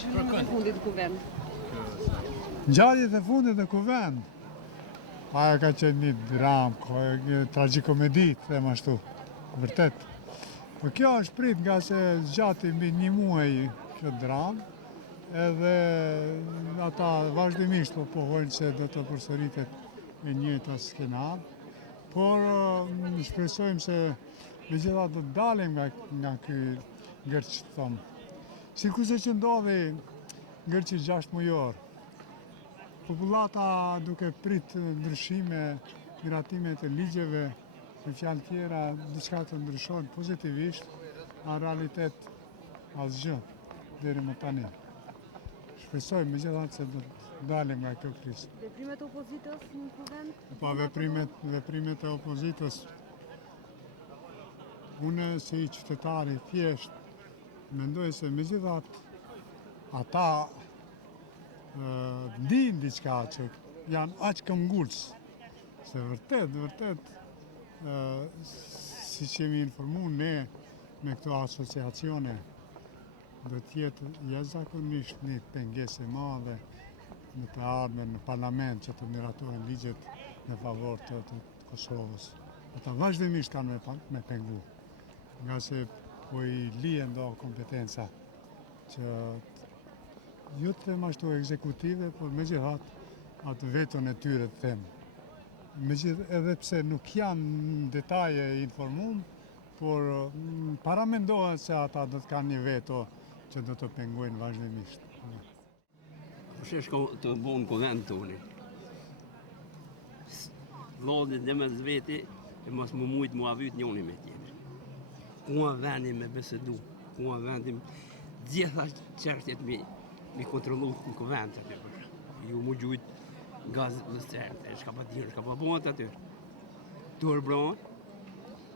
zhvillimet e fundit në kuvend? Ngjarjet e fundit në kuvend, ajo ka qenë një dramë, një tragjikomedi, them ashtu, vërtet. Po kjo është prit nga se zgjati mbi një muaj kjo dramë, edhe ata vazhdimisht po pohojnë se do të përsëritet e njëjta skenar, por shpresojmë se megjithatë do të dalim nga ky ngërç thom. Sikurse që ndodhi ngërçi 6 mujor, popullata duke prit ndryshime, miratime të ligjeve, me fjalë tjera, diçka të ndryshon pozitivisht, në realitet asgjë deri më tani. Shpresojmë megjithatë se do të dalim nga kjo krizë. Veprimet e opozitës në kuvend? Po veprimet e opozitës, unë si qytetari thjesht mendoj se megjithatë ata ndijnë diçka që janë aq këmbgulës, se vërtet siç jemi informuar ne me këto asociacione, do të jetë jashtëzakonisht një pengesë e madhe në të ardhmen në parlament që të miratohen ligjet në favor të Kosovës. Ata vazhdimisht kanë me pengu, nga se po i lihen do kompetenca që jo të them ashtu ekzekutive, por megjithatë atë vetën e tyre të them. Edhe pse nuk janë detaje informuar, por paramendohet se ata do të kanë një veto që do të pengojnë vazhdimisht. Shesh të bon kuvend toni. Vllodit dhe me zveti, e mos më mujt mu avyt njoni me tjetër. Ku vendi me besedu, ku vendi gjitha çështjet mi kontrollu në kuvend aty. Ju mu gjujt gaz dhe sterte, shka pa tjerë, shka pa bon aty. Turp bron,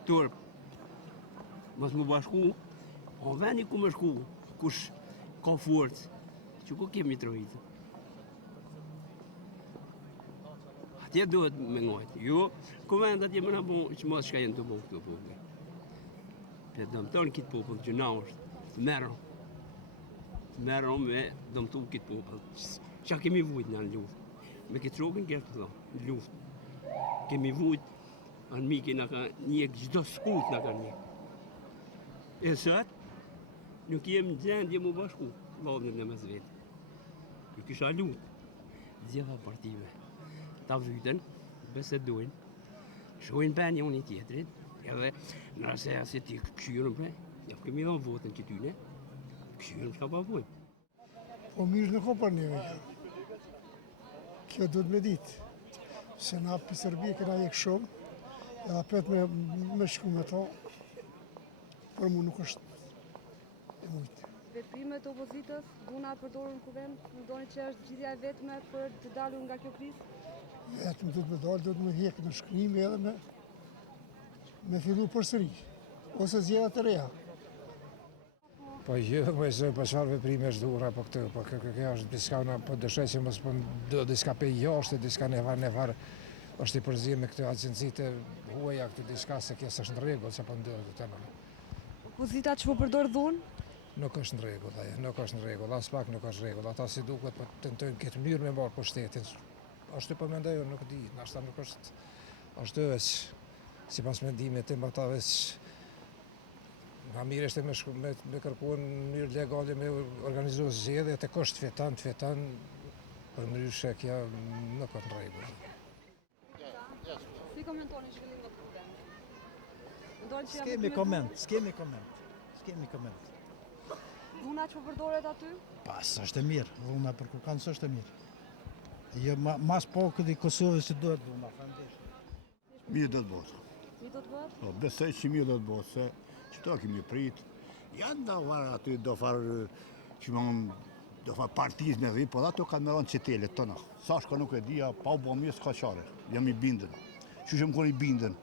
turp. Mos më bashku, o vendi ku më shku, kush ka forcë, që ku kemi trojitë. Atje duhet me ngojtë, jo, kuvend atje më në bon, që mos shka jenë të bon këto popullë. Për dëmëton këtë popullë që na është, të merëm me dëmëtu këtë popullë. Qa kemi vujt në luftë, me këtë shokën kërë të thonë, në luftë. Kemi vujt, anë miki në ka njekë, gjdo skut në ka njekë. E sëtë, nuk jem gjendje mu bashku, vallën në mes vetë. Ju kisha lutë, gjitha partive. Ta vyten, besedojnë, shojnë për një unë i tjetërit, edhe nëse asë ti këshyrën prej, ja kemi dhe votën që tyne, këshyrën shka pa vojnë. Po mirë në ko për njëve kjo. Kjo do të me ditë, se na për Serbi këna jekë shumë, edhe pet me shku me to, për mu nuk është e mujtë. Veprimet e opozitës, duna përdorur në kuvend, mendoni që është zgjidhja e vetme për të dalur nga kjo krizë? Vetëm do të me dalë, do të me hekë në shkrimi edhe me fillu përsëri, ose zgjedhja të reja. Po jo, po e zoj, po çfarë veprime është dhura, po këtë, po kjo është diska, po dëshoj që mos po do diska pe jashtë, diska nevar, është i përzirë me këtë agencitë huaja, këtë diska se kjo s'është në rregull, që po ndodhë të në. Opozita që po përdor dhunë? Nuk është në rregull, nuk është në rregull, as pak nuk është rregull. Ata si duket po tentojnë këtë mënyrë me marrë pushtetin. Ashtu po mendoj, nuk di, nashta nuk është ashtu veç, sipas mendimit tim ata veç ma mirë është me kërkuar në mënyrë legale me organizu zgjedhje të kusht fiton, për ndryshe kjo nuk është në rregull. Si komentoni zhvillimet e kuvendit? S'kemi koment. Dhuna që po përdoret aty? Pas, është e mirë, dhuna për kukanë së është e mirë. Jo, mas po këtë i Kosovës që duhet dhuna, fandesh. Mirë do të bëhet. Mi do të bëhet? Po, besoj që mirë do të bëhet, se që to kemi prit. Janë do farë aty, do farë partizme dhe, po ato kanë mëron qëtelet tëna. Sa shka nuk e dhja, pa u bo mirë s'ka qare, jam i bindën. Që shumë koni bindën,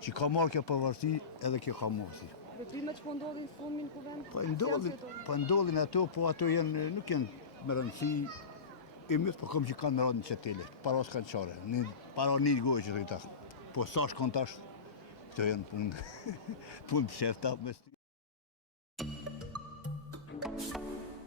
që ka marrë kjo përvërsi edhe kjo ka morsi. Veprimet që po ndodhin fundin kuvend? Po ndodhin ato, po ato nuk janë më rëndësi, i mjës po kom që kanë më rëndë në qëtelet, para s'kanë qare, para një gojë që të i tash. Po sa shkon tash, këto janë punë të shefta.